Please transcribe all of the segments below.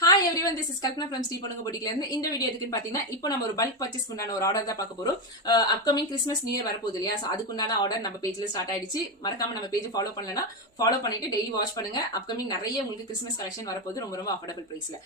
Hi everyone, this is Kalpana from Steve Ponunga Boutique. இந்த video எதுக்குன்னு பாத்தீங்கன்னா இப்போ நம்ம ஒரு பல்க் பர்ச்சேஸ் உண்டான ஒரு ஆர்டர் தான் பார்க்க போறோம். அப்கமிங் கிறிஸ்மஸ் நியூ இயர் வரப்போகுது இல்லையா, அதுக்குண்டான ஆர்டர் நம்ம பேஜ்ல ஸ்டார்ட் ஆயிடுச்சு. மறக்காம நம்ம பேஜை ஃபாலோ பண்ணலன்னா ஃபாலோ பண்ணிட்டு டெய்லி வாட்ச் பண்ணுங்க. அப்கமிங் நிறைய உங்களுக்கு கிறிஸ்மஸ் கலெக்ஷன் வரப்போகுது, ரொம்ப ரொம்ப அஃபோர்டபிள் பிரைஸ்ல.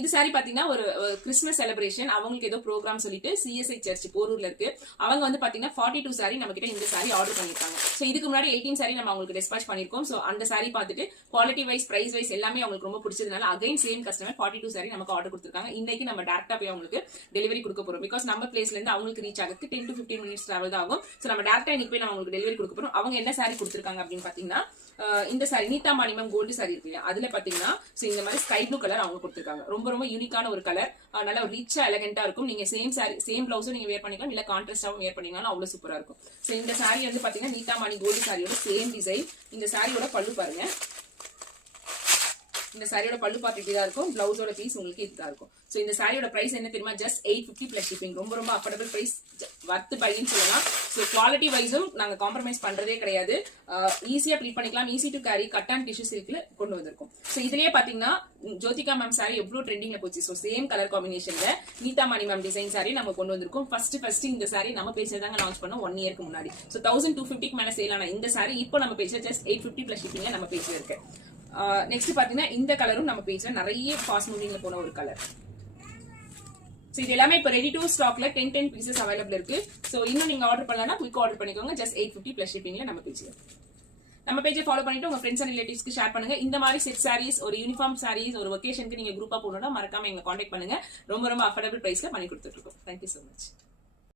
இது சாரி பாத்தீங்கன்னா ஒரு கிறிஸ்மஸ் செலிப்ரேஷன், அவங்களுக்கு ஏதோ ப்ரோக்ராம் சொல்லிட்டு சிஎஸ்ஐ சர்ச் போரூர்ல இருக்கு. அவங்க வந்து பாத்தீங்கன்னா 42 சாரி நம்ம கிட்ட இந்த சாரி ஆர்டர் பண்ணிருக்காங்க. சோ இதுக்கு முன்னாடி 18 சாரி நம்ம அவங்களுக்கு டிஸ்பாச் பண்ணிருக்கோம். சோ அந்த சாரி பார்த்துட்டு குவாலிட்டி வைஸ் பிரைஸ் வைஸ் எல்லாமே அவங்களுக்கு ரொம்ப பிடிச்சதுனால அகைன் சேம் கஸ்டமர் 42 சாரி நமக்கு ஆர்டர் கொடுத்திருக்காங்க. இன்னைக்கு நம்ம டைரக்டா போய் அவங்களுக்கு டெலிவரி கொடுக்க போறோம். பிகாஸ் நம்ம பிளேஸ்ல இருந்து அவங்களுக்கு ரீச் ஆகிறதுக்கு 10 to 15 மினிட்ஸ் டிராவல் தான் ஆகும். சோ நம்ம டைரக்டா இன்னைக்கு போய் நம்ம அவங்களுக்கு டெலிவரி கொடுக்க போறோம். அவங்க என்ன சாரி கொடுத்திருக்காங்க அப்படின்னு பாத்தீங்கன்னா, இந்த சாரி நீதா மாணிமம் கோல்டு சாரி இருக்கு இல்லையா, அதுல பாத்தீங்கன்னா இந்த மாதிரி ஸ்கை ப்ளூ கலர் அவங்க கொடுத்திருக்காங்க. ரொம்ப ரொம்ப யூனிக்கான ஒரு கலர், நல்ல ஒரு ரிச்சா எலகென்ட்டா இருக்கும். நீங்க சேம் சாரி சேம் பிளவுஸும் நீங்க வேர் பண்ணிக்கலாம், இல்ல கான்ட்ராஸ்டாவும் வேர் பண்ணிக்கலாம், அவ்வளவு சூப்பரா இருக்கும். சோ இந்த சாரி வந்து பாத்தீங்கன்னா நீதா மாணி கோல்டு சாரியோட சேம் டிசைன். இந்த சாரியோட பல்லு பாருங்க, இந்த சாரியோட பல்லு பார்த்து இப்படிதான் இருக்கும். பிளவுஸோட பீஸ் உங்களுக்கு இதுதான் இருக்கும். சோ இந்த சாரியோட பிரைஸ் என்ன தெரியுமா, ஜஸ்ட் 850 பிளஸ் ஷிப்பிங். ரொம்ப ரொம்ப அஃபோர்டபிள் பிரைஸ், வர்த் பைன்னு சொல்லலாம். சோ குவாலிட்டி வைஸும் நாங்க காம்ப்ரமைஸ் பண்றதே கிடையாது. ஈஸியா ப்ளீட் பண்ணிக்கலாம், ஈஸி டு கேரி, கட்டான் டிஷ்யூ சில்க்ல கொண்டு வந்திருக்கும். சோ இதுலயே பாத்தீங்கன்னா ஜோதிகா மேம் சாரி எவ்வளவு ட்ரெண்டிங்ல போச்சு. சோ சேம் கலர் காம்பினேஷன்ல நீதா மணி மேம் டிசைன் சாரி நம்ம கொண்டு வந்திருக்கோம். ஃபர்ஸ்ட் இந்த சாரி நம்ம பேஜ்ல தாங்க லான்ச் பண்ணோம் 1 இயருக்கு முன்னாடி. சோ 1250 மேல சேல் ஆன இந்த சாரி இப்போ நம்ம பேஜ்ல ஜஸ்ட் 850 பிளஸ் ஷிப்பிங்ல நம்ம பேஜ்ல இருக்கு. நெக்ஸ்ட் பாத்தீங்கன்னா இந்த கலரும் நம்ம பேஜ்ல நிறைய ஃபாஸ்ட் மூவிங்ல போன ஒரு கலர். சோ இது எல்லாமே இப்போ ரெடி டு ஸ்டாக்ல 10 பீசஸ் அவைலபிள் இருக்கு. சோ இன்னும் நீங்க ஆர்டர் பண்ணலன்னா குயிக் ஆர்டர் பண்ணிக்கோங்க. ஜஸ்ட் 850 பிளஸ் ஷிப்பிங்ல நம்ம பேஜ்ல. நம்ம பேஜை ஃபாலோ பண்ணிட்டு உங்க ஃப்ரெண்ட்ஸ் அண்ட் ரிலேட்டிவ்ஸ்க்கு ஷேர் பண்ணுங்க. இந்த மாதிரி செட் சாரீஸ், ஒரு யூனிஃபார்ம் சாரீஸ், ஒரு வெக்கேஷனுக்கு நீங்க குரூப்பா போகணும்னா மறக்காம எங்க கான்டாக்ட் பண்ணுங்க. ரொம்ப ரொம்ப அஃபோர்டபிள் பிரைஸ்ல பண்ணி கொடுத்துட்டு இருக்கோம். Thank you so much.